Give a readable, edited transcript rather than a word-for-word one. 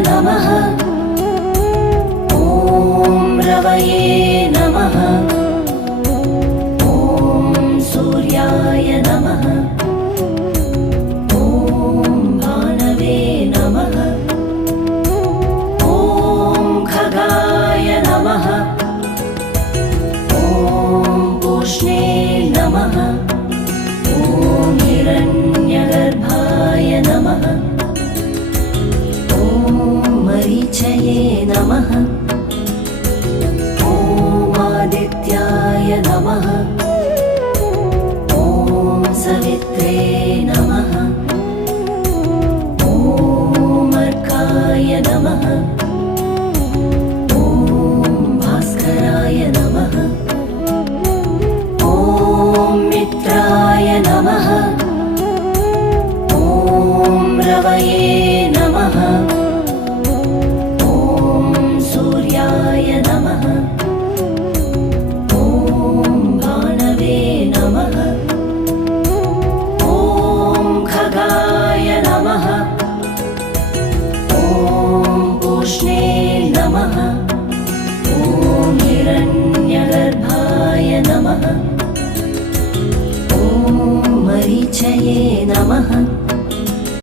नमः। ॐ रवये नमः। ॐ सूर्याय नमः। ॐ भानवे नमः। ॐ खगाय नमः। ॐ पूष्णे नमः। ॐ हिरण्यगर्भाय नमः। ॐ मरीचये नमः। ॐ आदित्याय नमः। ॐ सवित्रे नमः। ॐ अर्काय नमः। ॐ भास्कराय नमः। ॐ मित्राय नमः। ॐ रवये नमः। ॐ सूर्याय नमः। ॐ भानवे नमः। ॐ खगाय नमः। ॐ पूष्णे नमः। ॐ हिरण्यगर्भाय नमः। ॐ मरीचये नमः।